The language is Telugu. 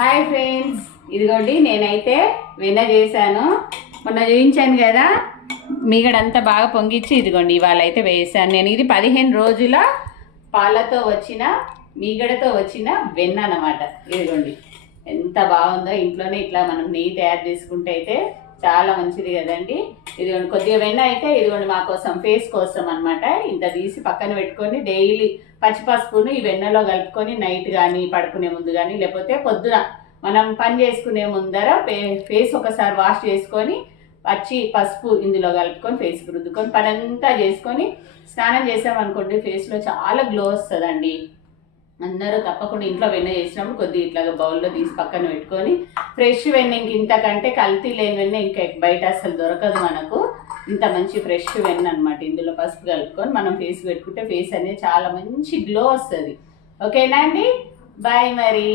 హాయ్ ఫ్రెండ్స్, ఇదిగోండి నేనైతే వెన్న చేశాను. మొన్న చూపించాను కదా, మీగడంతా బాగా పొంగిచ్చి ఇదిగోండి ఇవాళ అయితే వేసాను నేను. ఇది 15 రోజుల పాలతో వచ్చిన మీగడతో వచ్చిన వెన్న అన్నమాట. ఇదిగోండి ఎంత బాగుందో. ఇంట్లోనే ఇట్లా మనం నెయ్యి తయారు చేసుకుంటే అయితే చాలా మంచిది కదండి. ఇదిగోండి కొద్దిగా వెన్న అయితే ఇదిగోండి మా కోసం, ఫేస్ కోసం అనమాట. ఇంత తీసి పక్కన పెట్టుకొని డైలీ పచ్చిపసుపును ఈ వెన్నలో కలుపుకొని నైట్ కానీ పడుకునే ముందు కానీ లేకపోతే పొద్దున మనం పని చేసుకునే ముందర ఫేస్ ఒకసారి వాష్ చేసుకొని పచ్చి పసుపు ఇందులో కలుపుకొని ఫేస్కి రుద్దుకొని పని అంతా చేసుకొని స్నానం చేసామనుకోండి ఫేస్లో చాలా గ్లో వస్తుందండి. అందరూ తప్పకుండా ఇంట్లో వెన్న చేసినప్పుడు కొద్దిగా ఇట్లాగా బౌల్లో తీసి పక్కన పెట్టుకొని, ఫ్రెష్ వెన్న ఇంతకంటే కల్తీ లేని వెన్న ఇంకా బయట అసలు దొరకదు మనకు. ఇంత మంచి ఫ్రెష్ వెన్న అనమాట. ఇందులో పసుపు కలుపుకొని మనం ఫేస్ పెట్టుకుంటే ఫేస్ అనేది చాలా మంచి గ్లో వస్తుంది. ఓకేనా అండి? బాయ్ మరి.